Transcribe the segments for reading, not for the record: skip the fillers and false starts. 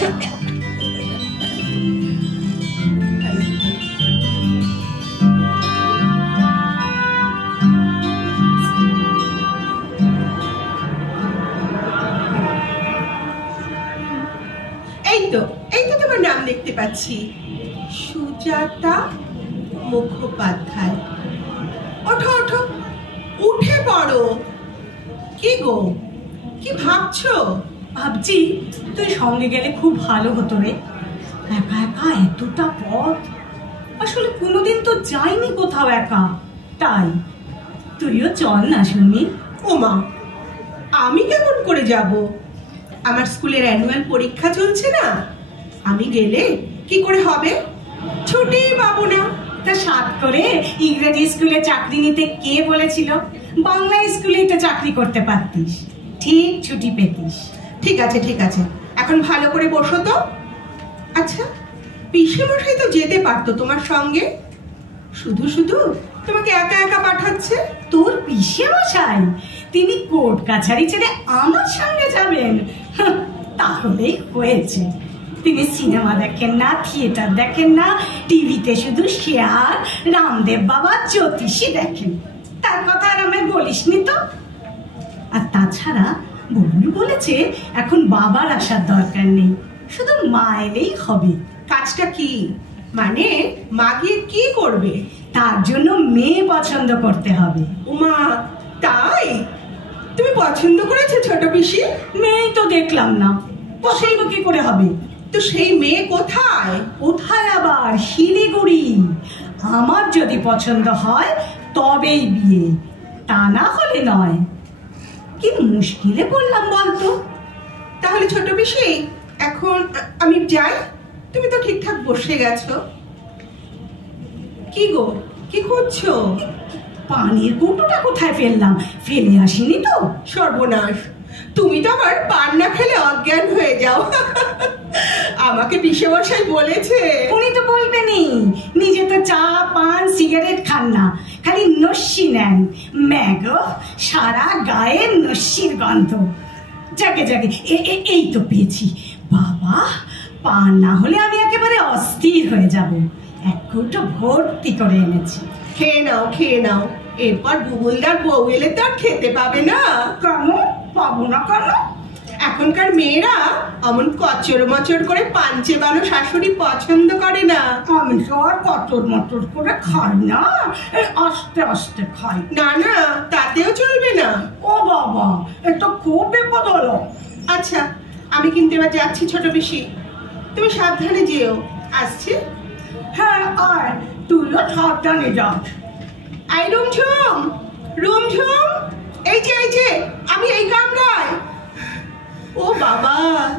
এই তো তোমার নাম দেখতে পাচ্ছি, সুজাতা মুখোপাধ্যায়। ওঠো ওঠো, উঠে পড়ো। কি গো, কি ভাবছো? ভাবছি তুই সঙ্গে গেলে খুব ভালো হতো রে। একা একা এতটা পথ, আসলে কোনোদিন তো যাইনি কোথাও একা, তাই তুইও চল না শুনি। ওমা, আমি কেমন করে যাব? আমার স্কুলের অ্যানুয়াল পরীক্ষা চলছে না, আমি গেলে কি করে হবে? ছুটি পাবো না। তা সাত করে ইংরেজি স্কুলে চাকরি নিতে কে বলেছিল? বাংলা স্কুলেই তো চাকরি করতে পারতিস, ঠিক ছুটি পেতিস। ঠিক আছে ঠিক আছে, এখন ভালো করে বসো তো। আচ্ছা, পিসে মশাই তো যেতে পারতো তোমার সঙ্গে, শুধু শুধু তোমাকে একা একা পাঠাচ্ছে। তোর পিসে মশাই তিনি কোর্ট কাছারি ছেড়ে আমার সঙ্গে যাবেন? তাহলেই হয়েছে। তিনি সিনেমা দেখেন না, থিয়েটার দেখেন না, টিভিতে শুধু শেয়ার, রামদেব বাবা, জ্যোতিষী দেখেন। তার কথা আর আমায় বলিসনি তো। আর তাছাড়া বুবুল বলেছে এখন বাবার আসার দরকার নেই, শুধু মা এলেই হবে। কাজটা কি মানে? মা গিয়ে কি করবে? তার জন্য মেয়ে পছন্দ করতে হবে। উমা, তাই? তুমি পছন্দ করেছো ছোট পিসি? মেয়েই তো দেখলাম না, পছন্দ কি করে হবে? তো সেই মেয়ে কোথায়? কোথায় আবার? শিলিগুড়ি। আমার যদি পছন্দ হয় তবেই বিয়ে, তা না হলে নয়। কি মুশকিলে পড়লাম বলতো। তাহলে ছোট পিসি এখন আমি যাই, তুমি তো ঠিকঠাক বসে গেছো। কি গো, কি খুঁজছো? পানির কৌটোটা কোথায় ফেললাম? ফেলে আসিনি তো? সর্বনাশ, তুমি তো আবার পান না খেলে অজ্ঞান হয়ে যাও। আমাকে পিসে মশাই বলেছে। উনি তো বলবেনই, নিজে তো চা পান সিগারেট খান না, খালি নস্যি নেন। ম্যাগো, সারা গায়ে নস্যির গন্ধ। জাগে জাগে, এই তো পেয়েছি। বাবা, পান না হলে আমি একেবারে অস্থির হয়ে যাব। এক কৌটো ভর্তি করে এনেছি। খেয়ে নাও খেয়ে নাও, এরপর বুবুলদার বউ এলে তো আর খেতে পাবে না। কেন পাবো না? কেন? এখনকার মেয়েরা অমন কচর মচর করে পান চেবানো শাশুড়ি পছন্দ করে না। আমি তো আর কচর মচর করে খাই না, আস্তে আস্তে খাই। না না, তাতেও চলবে না। ও বাবা, এটা খুব বিপদ হলো। আচ্ছা, আমি কিন্তু এবার যাচ্ছি ছোট পিসি, তুমি সাবধানে যেও। আসছি। হ্যাঁ আয়, তুইও সাবধানে যাস। আই রুমঝুম, রুমঝুম, এই যে আমি এই কামরায়। ও বাবা,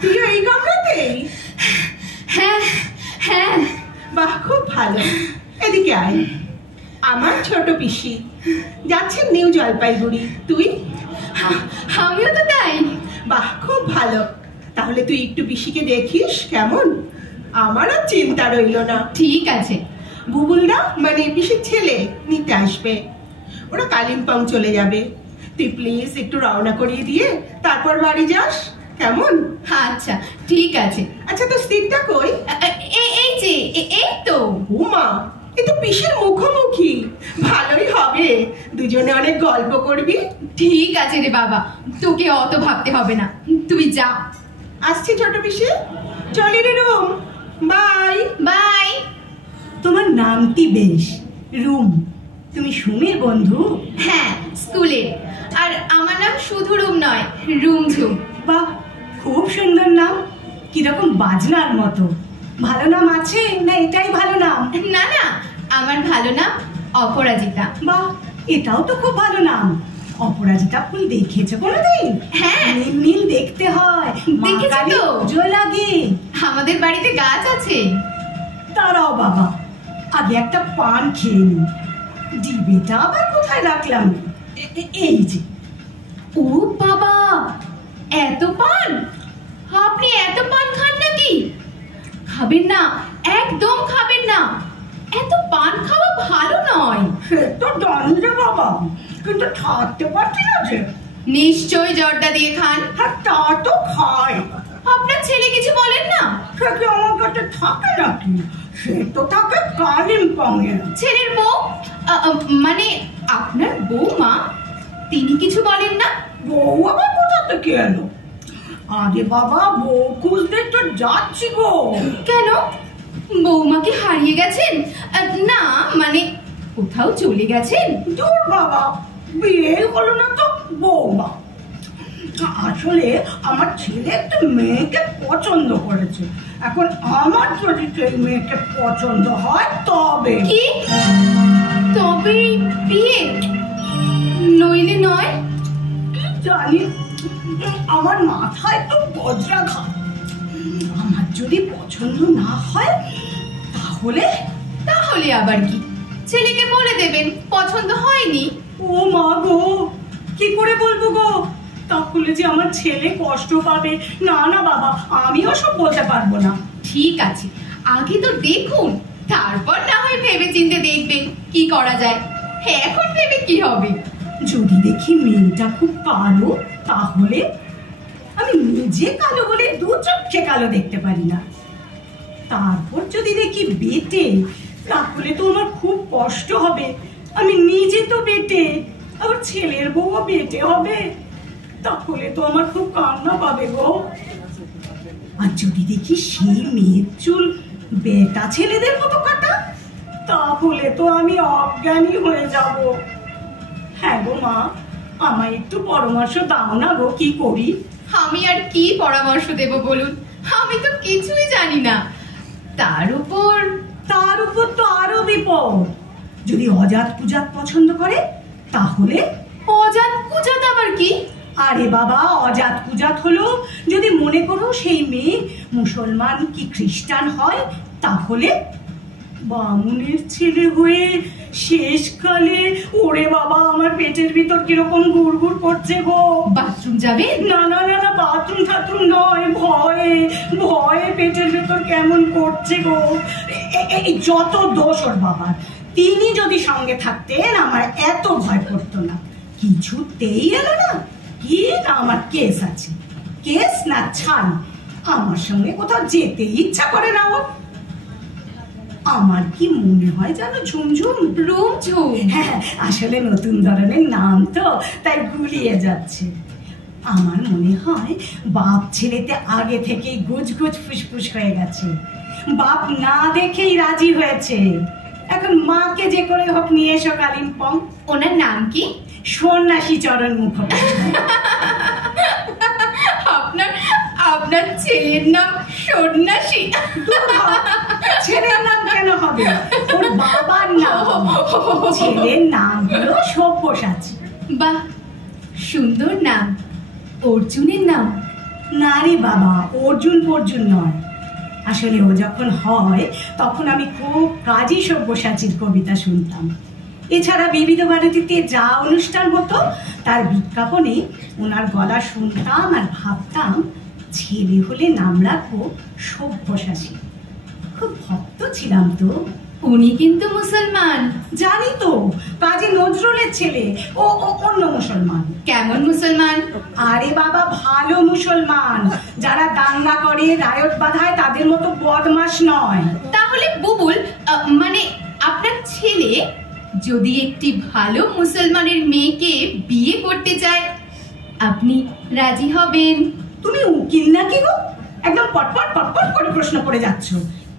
তুই এই কামরাতেই? হ্যাঁ হ্যাঁ। বাহ, খুব ভালো। এদিকে আয়। আমার ছোট পিসি যাচ্ছে নিউ জলপাইগুড়ি, তুই? আমিও তো তাই। বাহ, খুব ভালো। তাহলে তুই একটু পিসিকে দেখিস কেমন, আমার আর চিন্তা রইল না। ঠিক আছে। বুবুলদা মানে পিসির ছেলে নিতে আসবে, ওরা কালিম্পং চলে যাবে। তুই প্লিজ একটু রওনা করিয়ে দিয়ে তারপর বাড়ি যাস, কেমন? আচ্ছা ঠিক আছে। আচ্ছা, তো সিটটা কই? এই যে, এই তো। উমা, এ তো পিসির মুখোমুখি, ভালোই হবে, দুজনে অনেক গল্প করবি। ঠিক আছে রে বাবা, তোকে অত ভাবতে হবে না, তুই যা। আসছি ছোট পিসি, চলি রে রুম, বাই বাই। তোমার নামটি বেশ, রুম। তুমি সুমির বন্ধু? হ্যাঁ, স্কুলে। আর আমার নাম শুধু রুম নয়, রুমঝুম। বাহ, খুব সুন্দর নাম, কিরকম বাজনার মতো। ভালো নাম আছে না এটাই ভালো নাম? না না, আমার ভালো নাম অপরাজিতা। বাহ, এটাও তো খুব ভালো নাম। অপরাজিতা ফুল দেখেছো কোনোদিন? হ্যাঁ, নীল নীল দেখতে হয়, দেখেছি তো। পুজো লাগে। আমাদের বাড়িতে গাছ আছে। দাঁড়াও বাবা, আগে একটা পান খেয়ে নি। ডিবেটা আবার কোথায় রাখলাম? এই যে। ও বাবা, এত পান! আপনি এত পান খান নাকি? খাবেন না, একদম খাবেন না, এত পান খাওয়া ভালো নয়। সে তো জানি রে বাবা, কিন্তু থাকতে পারছি না যে। নিশ্চয়ই জর্দা দিয়ে খান। হ্যাঁ, তা তো খাই। আপনার ছেলে কিছু বলেন না? সে কি আমার কাছে থাকে নাকি? সে তো থাকে কালিম্পংয়ে। ছেলের বউ মানে আপনার বৌমা, তিনি কিছু বলেন না? বউ আবার কোথা থেকে এলো? আরে বাবা, বউ খুঁজতে তো যাচ্ছি গো। কেন, বৌমা কি হারিয়ে গেছেন? না মানে কোথাও চলে গেছেন? দূর বাবা, বিয়ে হলো না তো বৌমা। আসলে আমার ছেলে একটা মেয়েকে পছন্দ করেছে। এখন আমার যদি সেই মেয়েকে পছন্দ হয় তবে। কি তবে বিয়ে, নইলে নয়? কি জানি, আমার মাথায় তো বজ্রাঘাত। আমার যদি পছন্দ না হয় তাহলে? তাহলে আবার কি, ছেলেকে বলে দেবেন পছন্দ হয়নি। ও মা গো, কি করে বলবো গো? তাহলে যে আমার ছেলে কষ্ট পাবে। না না বাবা, আমিও সব বলতে পারবো না। ঠিক আছে, আগে তো দেখুন, তারপর না হয় ভেবে চিন্তে দেখবেন কি করা যায়। এখন ভেবে কি হবে? যদি দেখি মেয়েটা খুব কালো, তাহলে? আমি নিজে কালো বলে দু চোখে কালো দেখতে পারি না। তারপর যদি দেখি বেটে, তাহলে তো আমার খুব কষ্ট হবে। আমি নিজে তো বেটে, আবার ছেলের বউও বেটে হবে, তাহলে তো আমার খুব কান্না পাবে গো। আর যদি দেখি সেই মেয়ের চুল বেটা ছেলেদের মতো কাটা, তাহলে তো আমি অজ্ঞানী হয়ে যাব। হ্যাঁ গো মা, আমায় একটু পরামর্শ দাও না গো, কি করি? আমি আর কি পরামর্শ দেব বলুন, আমি তো কিছুই জানি না। তার উপর তো আরো বিপদ। যদি অজাত পূজাত পছন্দ করে তাহলে? অজাত পূজাত আবার কি? আরে বাবা, অজাত পূজাত হলো যদি মনে করো সেই মেয়ে মুসলমান কি খ্রিস্টান হয়, তাহলে? বামুনের ছেলে হয়ে শেষকালে, ওরে বাবা, আমার পেটের ভিতর কিরকম গুড়গুড় করছে গো। বাথরুম যাবে? না না না না, বাথরুম টাথরুম নয়, ভয়ে ভয়ে পেটের ভেতর কেমন করছে গো। এই যত দোষ ওর বাবার। তিনি যদি সঙ্গে থাকতেন আমার এত ভয় করতো না। কিছুতেই এলো না। কি না, আমার কেস আছে, কেস না ছাড়, আমার সঙ্গে কোথাও যেতে ইচ্ছা করে না ওর। আমার কি মনে হয় জানো, ঝুমঝুম? রুমঝুম? হ্যাঁ, আসলে নতুন ধরনের নাম তো, তাই গুলিয়ে যাচ্ছে। আমার মনে হয় বাপ ছেলেতে আগে থেকেই গুজগুজ ফুসফুস হয়ে গেছে। বাপ না দেখেই রাজি হয়েছে। এখন মাকে যে করে হোক নিয়ে এসো কালিম্পং। ওনার নাম কি? সন্ন্যাসী চরণ মুখোপাধ্যায়। আপনার ছেলের নাম সন্ন্যাসী? ছেলের নাম কেন হবে? ওর বাবার নাম। ছেলের নাম হলো সব্যসাচী। বাহ, সুন্দর নাম। অর্জুনের নাম? না রে বাবা, অর্জুন ফর্জুন নয়। আসলে ও যখন হয় তখন আমি খুব কাজী সব্যসাচীর কবিতা শুনতাম। এছাড়া বিবিধ ভারতীতে যা অনুষ্ঠান হতো তার বিজ্ঞাপনে ওনার গলা শুনতাম আর ভাবতাম ছেলে হলে নাম রাখবো সব্যসাচী। খুব ভক্ত ছিলাম তো। উনি কিন্তু মুসলমান। জানি তো, কাজী নজরুলের ছেলে। ও অন্য মুসলমান। কেমন মুসলমান? আরে বাবা, ভালো মুসলমান। যারা দাঙ্গা করে, রায়ত বাঁধায়, তাদের মতো বদমাশ নয়। তাহলে বুবুল, মানে আপনার ছেলে যদি একটি ভালো মুসলমানের মেয়েকে বিয়ে করতে চায়, আপনি রাজি হবেন? তুমি উকিল নাকি গো? একদম পটপট পটপট করে প্রশ্ন করে যাচ্ছ,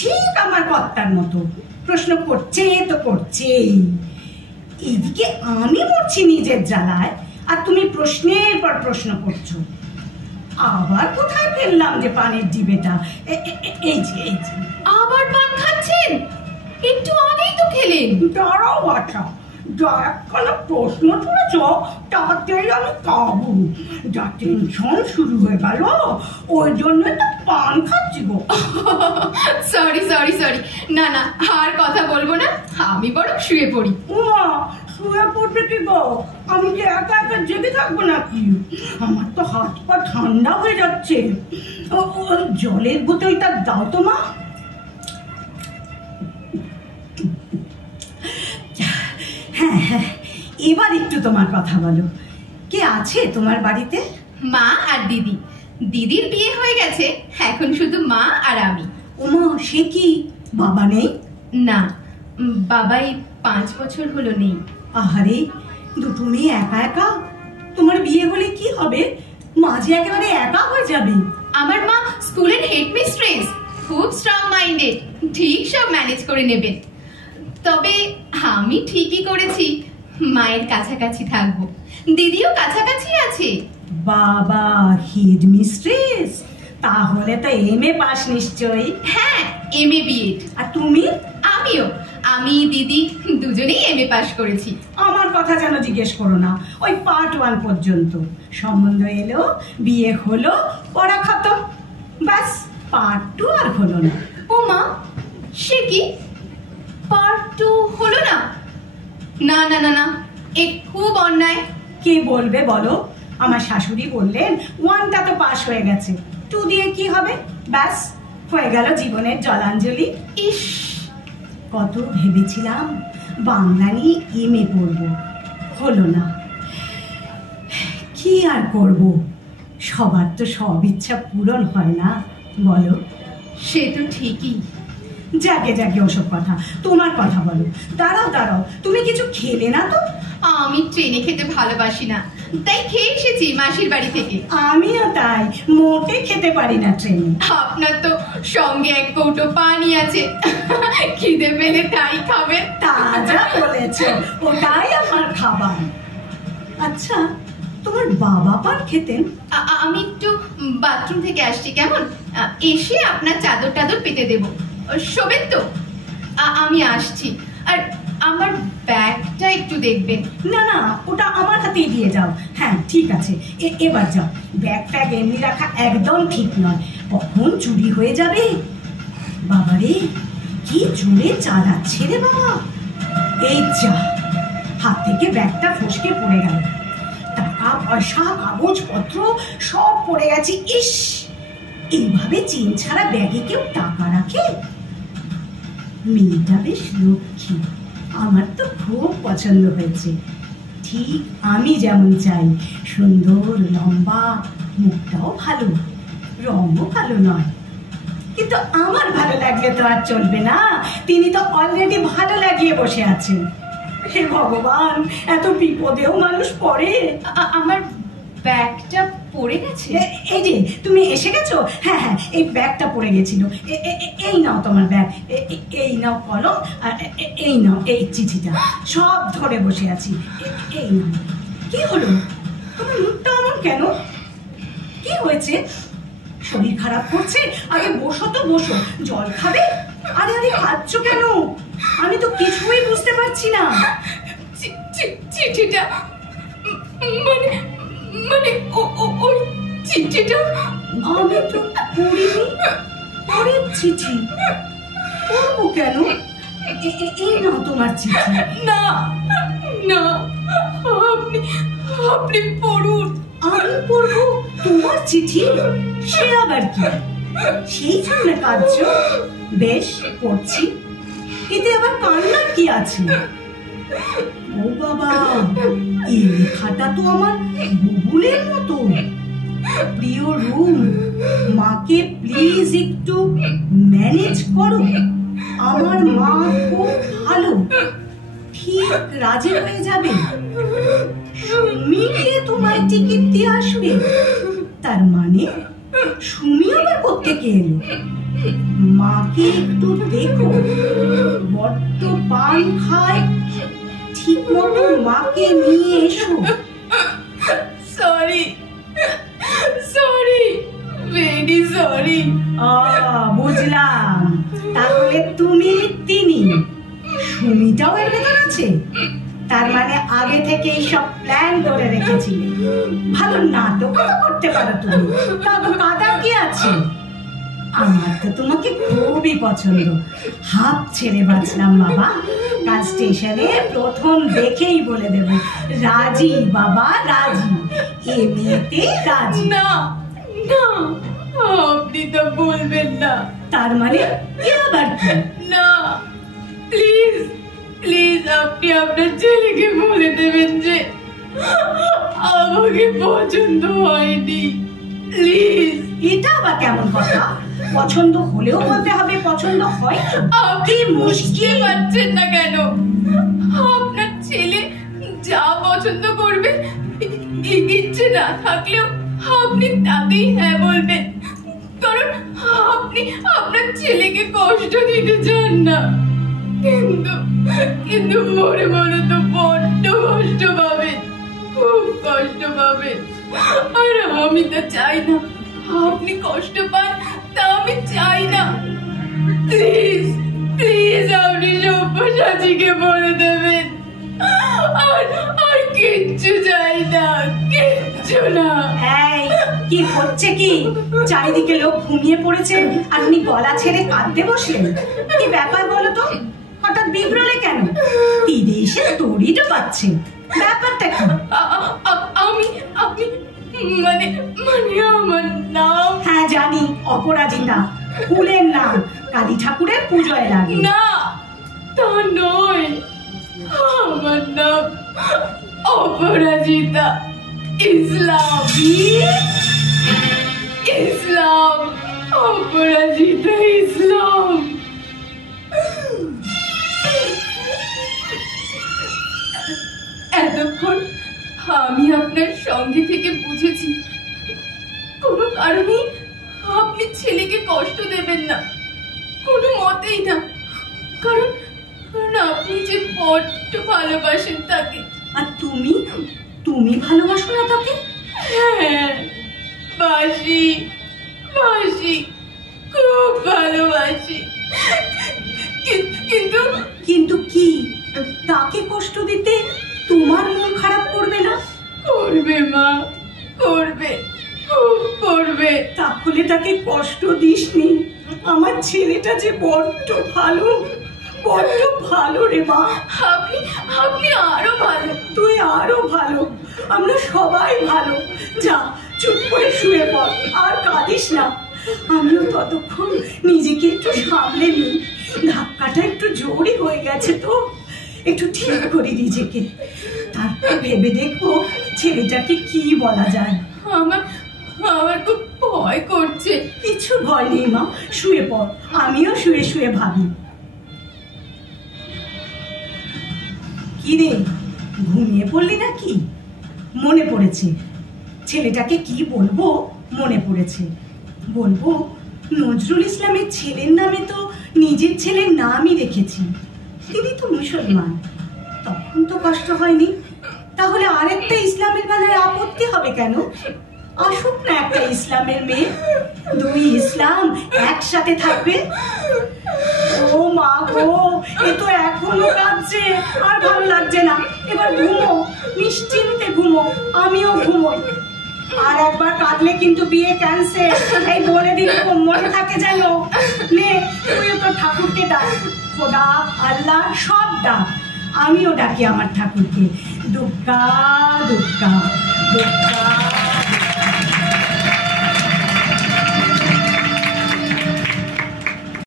ঠিক আমার কর্তার মতো। প্রশ্ন করছে তো করছেই। এইদিকে আমি মরছি নিজের জ্বালায়, আর তুমি প্রশ্নের পর প্রশ্ন করছো। আবার কোথায় ফেললাম যে পানির ডিবেটা? এই যে আবার পান খাচ্ছেন? একটু আগেই তো খেলেন। দাঁড়াও বাচ্চা, যা একখানা প্রশ্ন তুলেছ তাতেই আমি কাবু। যা টেনশন শুরু হয়ে গেল, ওই জন্য তো পান খাচ্ছি গো। সরি সরি সরি, না না, আর কথা বলবো না, আমি বরং শুয়ে পড়ি। উমা, শুয়ে পড়বে কি গো? আমি কি একা একা জেগে থাকবো নাকি? আমার তো হাত পা ঠান্ডা হয়ে যাচ্ছে। জলের বোতলটা দাও তো মা। হ্যাঁ হ্যাঁ, এবার একটু তোমার কথা বলো। কে আছে তোমার বাড়িতে? মা আর দিদি। দিদির বিয়ে হয়ে গেছে, এখন শুধু মা আর আমি। ওমা, সে কি, বাবা নেই? না, বাবাই 5 বছর হলো নেই। আহারে, দুটো মেয়ে একা একা। তোমার বিয়ে হলে কি হবে? মা যে একেবারে একা হয়ে যাবে। আমার মা স্কুলের হেডমিস্ট্রেস, খুব স্ট্রং মাইন্ডেড, ঠিক সব ম্যানেজ করে নেবেন। তবে আমি ঠিকই করেছি, মায়ের কাছাকাছি থাকবো। দিদিও কাছাকাছি আছে। বাবা হেড মিস্ট্রেস, তাহলে তো MA পাস নিশ্চয়ই। হ্যাঁ, MA বিএড। আর তুমি? আমিও, আমি দিদি দুজনেই MA পাস করেছি। আমার কথা যেন জিজ্ঞেস করো না, ওই পার্ট 1 পর্যন্ত। সম্বন্ধ এলো, বিয়ে হলো, পড়া খতম, ব্যাস পার্ট 2 আর হলো না। ও মা, সে কি পার্ট 2 হলো না? না না না না, এ খুব অন্যায়। কে বলবে বলো? আমার শাশুড়ি বললেন 1টা তো পাস হয়ে গেছে, 2 দিয়ে কি হবে? ব্যাস হয়ে গেল জীবনের জলাঞ্জলি। ইস, কত ভেবেছিলাম বাংলা নিয়ে MA পড়বো, হলো না। কি আর করব, সবার তো সব ইচ্ছা পূরণ হয় না, বলো? সে তো ঠিকই। যাকে যাকে ওসব কথা, তোমার কথা বলো। দাঁড়াও দাঁড়াও, তুমি কিছু খেলে না তো? আমি ট্রেনে খেতে ভালোবাসি না, তাই খেয়ে এসেছি মাসির বাড়ি থেকে। আমিও তাই, মোটে খেতে পারি না ট্রেনে। আপনার তো সঙ্গে 1 কৌটো পানি আছে, খিদে পেলে তাই খাবেন। তা যা বলেছো, ওটাই আমার খাবার। আচ্ছা, তোমার বাবা পান খেতেন? আমি একটু বাথরুম থেকে আসছি, কেমন? এসে আপনার চাদর টাদর পেতে দেবো, শোবেন তো? আমি আসছি। আর আমার ব্যাগটা একটু দেখবেন। না না, ওটা আমার হাতেই দিয়ে যাও। হ্যাঁ ঠিক আছে, এবার যাও। ব্যাগ ট্যাগ এমনি রাখা একদম ঠিক নয়, কখন চুরি হয়ে যাবে। বাবারে, কি জোরে চালাচ্ছে রে বাবা। এই যা, হাত থেকে ব্যাগটা ফসকে পড়ে গেল। টাকা পয়সা কাগজপত্র সব পড়ে গেছে। ইস, এইভাবে চেন ছাড়া ব্যাগে কেউ টাকা রাখে? মেয়েটা বেশ লক্ষ্মী, আমার তো খুব পছন্দ হয়েছে। ঠিক আমি যেমন চাই, সুন্দর লম্বা, মুখটাও ভালো, রঙও ভালো নয়। কিন্তু আমার ভালো লাগলে তো আর চলবে না, তিনি তো অলরেডি ভালো লাগিয়ে বসে আছেন। হে ভগবান, এত বিপদেও মানুষ পড়ে। আমার ব্যাগটা পড়ে গেছে। এই যে তুমি এসে গেছো। হ্যাঁ হ্যাঁ, এই ব্যাগটা পড়ে গেছিল। এই নাও তোমার ব্যাগ, এই নাও কলম, আর এই নাও এই চিঠিটা। সব ধরে বসে আছি, এই নাও। কি হলো, তোমার মুখটা এমন কেন? কি হয়েছে? শরীর খারাপ করছে? আগে বসো তো, বসো, জল খাবে? আরে আরে, খাচ্ছ কেন? আমি তো কিছুই বুঝতে পারছি না। চিঠিটা মানে মানে ওই চিঠিটা আমি তো পড়িনি। পরের চিঠি পড়বো কেন? এই নাও তোমার চিঠি। না না, আপনি পড়ুন। আমি পড়বো তোমার চিঠি? সে আবার কি? সেই জন্য কাঁদছো? বেশ, পড়ছি। এতে আবার কান্নার কি আছে? ও বাবা, এই লেখাটা তো আমার গুগলের মতো। প্রিয় রুম, মাকে প্লিজ একটু ম্যানেজ করো। আমার মা খুব ভালো, ঠিক রাজি হয়ে যাবে। সুমি গিয়ে তোমায় টিকিট দিয়ে আসবে। তার মানে সুমি আবার কোত্থেকে এলো? মাকে একটু দেখো, বড্ড পান খায়, ঠিক মতো মাকে নিয়ে এসো। Sorry, very sorry. বুঝলাম, তাহলে তুমি তিনি। সুমিটাও এর ভেতর আছে? তার মানে আগে থেকেই সব প্ল্যান করে রেখেছিলে। ভালো নাটক করতে পারো তুমি, তা তো কাদার কি আছে? আমার তো তোমাকে খুবই পছন্দ, হাত ছেড়ে বাঁচলাম বাবা। কাল স্টেশনে প্রথম দেখেই বলে দেব, রাজি বাবা, রাজি, এমনিতে রাজি। না না, আপনি তো বলবেন না। তার মানে কি আবার কি? না, প্লিজ প্লিজ, আপনি আপনার ছেলেকে বলে দেবেন যে আমাকে পছন্দ হয়নি। প্লিজ। এটা আবার কেমন কথা? পছন্দ হলেও বলতে হবে পছন্দ হয়। আপনি বুঝতে পারছেন না কেন? আপনার ছেলে যা পছন্দ করবে, ইচ্ছে না থাকলেও আপনি তাতেই হ্যাঁ বলবেন, কারণ আপনি আপনার ছেলেকে কষ্ট দিতে চান না। কিন্তু কিন্তু মনে মনে তো বড্ড কষ্ট পাবেন, খুব কষ্ট পাবেন। আর আমি তো চাই না আপনি কষ্ট পান, তা আমি চাই না। প্লিজ প্লিজ আপনি সব্যসাচীকে বলে দেবেন। আর কিচ্ছু চাই না, কিচ্ছু না। এই কি হচ্ছে কি? চারিদিকে লোক ঘুমিয়ে পড়েছে আর উনি গলা ছেড়ে কাঁদতে বসলেন। কি ব্যাপার বলো তো? হঠাৎ বিগ্রলে কেন? তীরে এসে দড়িটা পাচ্ছে, ব্যাপারটা কি? আমি আমি মানে মানে আমার নাম। হ্যাঁ জানি, অপরাজিতা। ফুলের নাম, কালী ঠাকুরের পুজোয় লাগে। না, তা নয়, আমার নাম অপরাজিতা। ইসলাম, ইসলাম, অপরাজিতা ইসলাম। এতক্ষণ আমি আপনার সঙ্গে থেকে বুঝেছি কোনো কারণেই আপনি ছেলেকে কষ্ট দেবেন না, কোনো মতেই না। কারণ কারণ আপনি যে বড্ড ভালোবাসেন তাকে। আর তুমি তুমি ভালোবাসো না তাকে? হ্যাঁ, বাসি বাসি, খুব ভালোবাসি। কিন্তু কিন্তু কি? তাকে কষ্ট দিতে তোমার মন খারাপ করবে না? করবে মা, করবে, খুব করবে। তাহলে তাকে কষ্ট দিসনি। আমার ছেলেটা যে বড্ড ভালো, বড্ড ভালো রে মা। আপনি আপনি আরো ভালো। তুই আরো ভালো, আমরা সবাই ভালো। যা চুপ করে শুয়ে পড়, আর কাঁদিস না। আমিও ততক্ষণ নিজেকে একটু সামলে নিই। ধাক্কাটা একটু জোরই হয়ে গেছে তো, একটু ঠিক করি নিজেকে, তারপর ভেবে দেখবো ছেলেটাকে কি বলা যায়। আমার আমার খুব ভয় করছে। কিছু ভয় নেই মা, শুয়ে পড়। আমিও শুয়ে শুয়ে ভাবি। কি রে, ঘুমিয়ে পড়লি নাকি? মনে পড়েছে, ছেলেটাকে কি বলবো মনে পড়েছে। বলবো নজরুল ইসলামের ছেলের নামে তো নিজের ছেলের নামই রেখেছি। তিনি তো মুসলমান, তখন তো কষ্ট হয়নি। তাহলে আরেকটা ইসলামের বেলায় আপত্তি হবে কেন? আসুক না একটা ইসলামের মেয়ে, দুই ইসলাম একসাথে থাকবে। ও মা গো, এ তো এখনো কাঁদছে, আর ভালো লাগছে না। এবার ঘুমো, নিশ্চিন্তে ঘুমো, আমিও ঘুমোই। আর একবার কাঁদলে কিন্তু বিয়ে ক্যান্সেল, এই বলে দিল, মনে থাকে যেন। নে, তুইও তো ঠাকুরকে ডাক, খোদা আল্লাহ সব ডাক। আমিও ডাকি আমার ঠাকুরকে, দুর্গা দুর্গা দুর্গা।